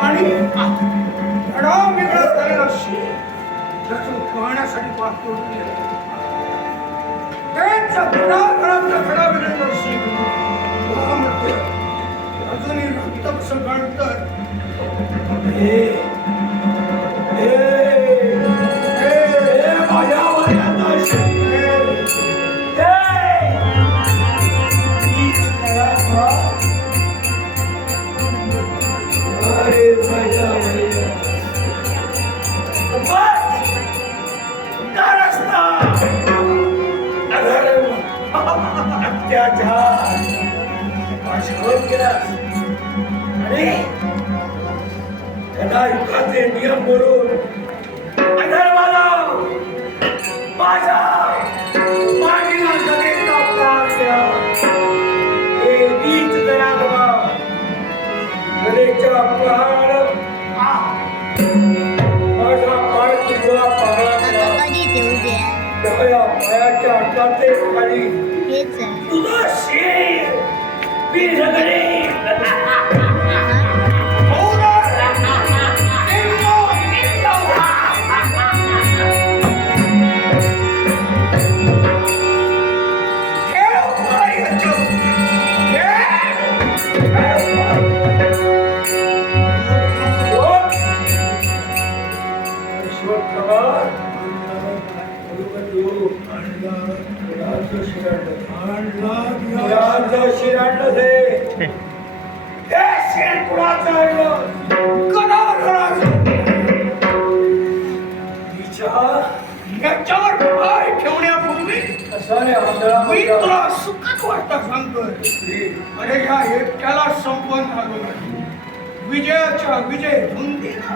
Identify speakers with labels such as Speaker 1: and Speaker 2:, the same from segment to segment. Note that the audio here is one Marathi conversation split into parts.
Speaker 1: आणि वेगळा झालेला शेर त्यातून पाहण्यासाठी पाहतो त्यांच्या घराघरातला धडा वेगळा शेर. म्हणते अजूनही रक्त कसं गळतं हे अत्याचार पाशवत केलास आणि त्यांना युगाचे नियम बोलून अधर्माला
Speaker 2: हेच आहे
Speaker 1: तुझा शेर मी
Speaker 3: मुलगा.
Speaker 1: तुला सुखद वाटतं सांगतोय अरे ह्या एकट्याला संपन्न झालो नाही विजयाच्या विजय धुंदीनं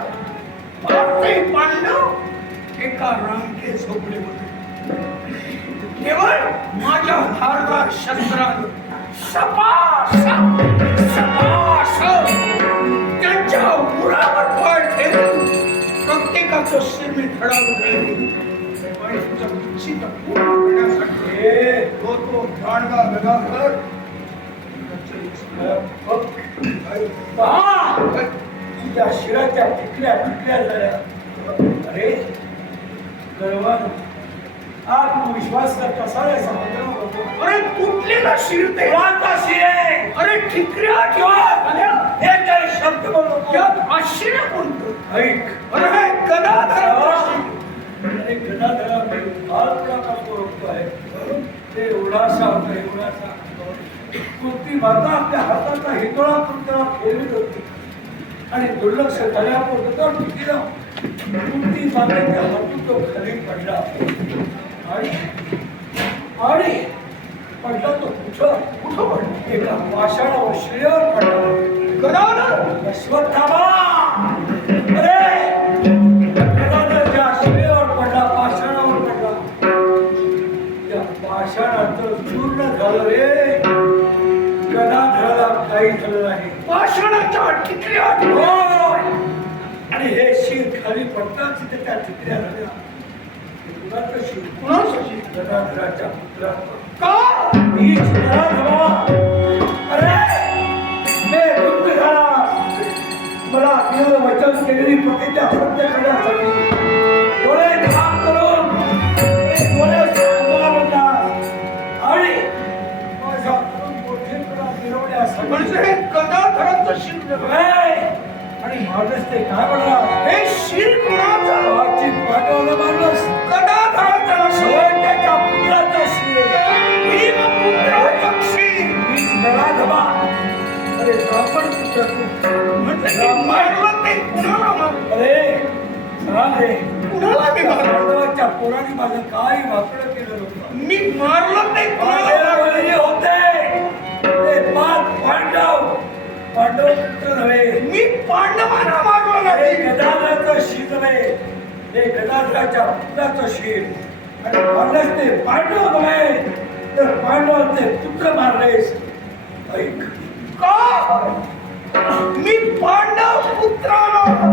Speaker 1: पाचही पांडव एका रांगे झोपडीमध्ये केवळ माझ्या धारदार शस्त्रानं सपा सपास प्रत्येकाचं मी धडावून पण तुझं इच्छित पूर्ण करण्यासाठी तो तो गाडगा गदाधर
Speaker 3: बघ. तुझ्या शिराच्या टिकल्या टिकल्या झाल्या अरे गर्वान. आत्मविश्वास का कसा रे समुद्र?
Speaker 1: अरे तुटलेला शिर ते
Speaker 3: कोणता शिरे.
Speaker 1: अरे ठिकऱ्या ठेवा.
Speaker 3: हे काही शब्द बोलतो?
Speaker 1: आश्चर्य कोणतं
Speaker 3: ऐक.
Speaker 1: अरे गदाधर
Speaker 3: अरे गदाधरा फालपणा का ओळखतो आहे. ते एवढासा होता एवढासा. कुस्ती माता आपल्या हाताचा हितोळा पुतळा खेळवीत होती? आणि दुर्लक्ष झाल्यापूर्वी तो टिकीला कुस्ती मातेच्या हातून तो खाली पडला? आणि आणि पडला तो कुठं? कुठं पडला? एका पाषाणावर शिळेवर पडला.
Speaker 1: गदाधर
Speaker 3: अश्वत्थामा अरे! गदाधरच्या शिळेवर पडला पाषाणावर पडला. त्या पाषाणाचं चूर्ण झालं रे. गदाधराला काही झालं नाही.
Speaker 1: पाषाणाच्या ठिकऱ्या
Speaker 3: आणि हे शिर खाली पडताच तिथे त्या ठिकऱ्या झाल्या. कुणाचं शिर
Speaker 1: कुणाचं शिर?
Speaker 3: गदाधराच्या पुत्राचं अरे केलेली प्रतिज्ञा सत्य करण्यासाठी डोळे घाम करून डोळे सांगणार आणि माझ्या
Speaker 1: म्हणजे हे शिर
Speaker 3: आणि माणूस ते काय म्हणला
Speaker 1: हे शिर
Speaker 3: कोणा पोराने माझं काय वाकडं केलं होतं
Speaker 1: मी मारलं ते कुणाला.
Speaker 3: वडील होते. ते पाच पांडव. पांडव पुत्र नव्हे.
Speaker 1: मी पांडवांना मारलं नाही.
Speaker 3: गदाधराचं शिर नव्हे. हे गदाधराच्या पुत्राचं शिर आणि मारलेस ते पांडव नव्हे. तर पांडवाचे पुत्र मारलेस. ऐक.
Speaker 1: का? मी पांडव पुत्राला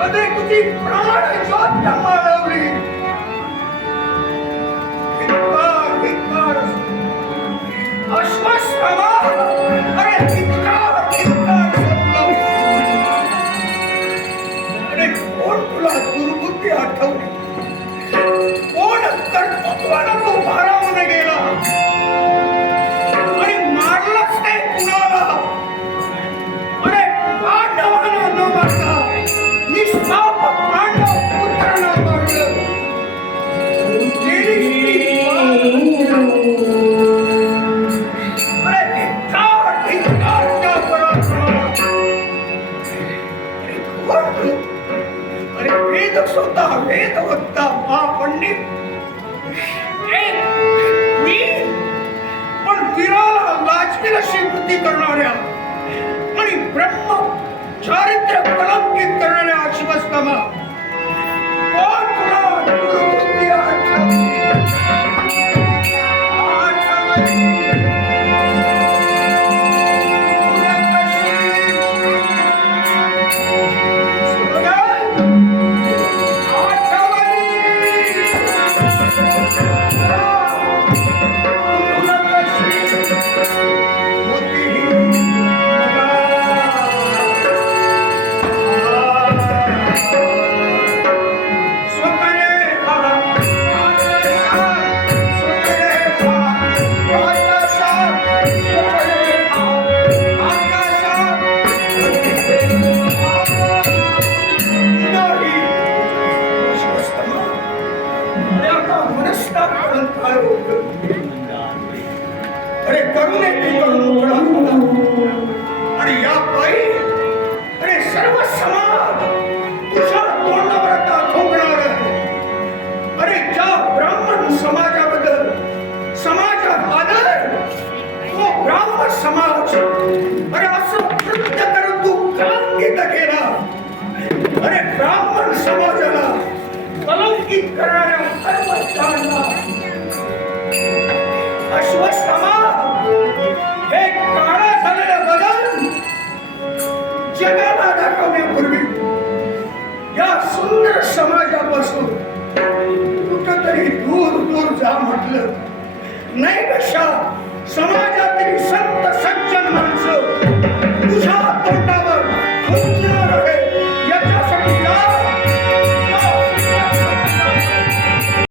Speaker 1: अरे तुझी प्राण ज्योत माळवली धिक्कार, धिक्कार. अश्वत्थामा, अरे धिक्कार, धिक्कार सत्य. अरे कोण तुला दुर्बुद्धी लाजवील अशी वृत्ती करणाऱ्या आणि ब्रह्म चारित्र्य कलंकित करणाऱ्या अश्वस्तमा कोण तुला दुर्बुद्धी आठवली? अरे करुणे ते करून मोकळा आणि या पायी अरे सर्व समाज तुझ्या तोंडावर आता थोपणार आहे. अरे ज्या ब्राह्मण समाजाबद्दल समाजात आदर तो ब्राह्मण समाज अरे असं कृत्य करून तू कलंकित केला अरे ब्राह्मण समाजाला कलंकित करणाऱ्या सर्व जगाला दाखवण्यापूर्वी या सुंदर समाजापासून कुठंतरी दूर दूर जा म्हटलं. नाही कशा समाजातील संत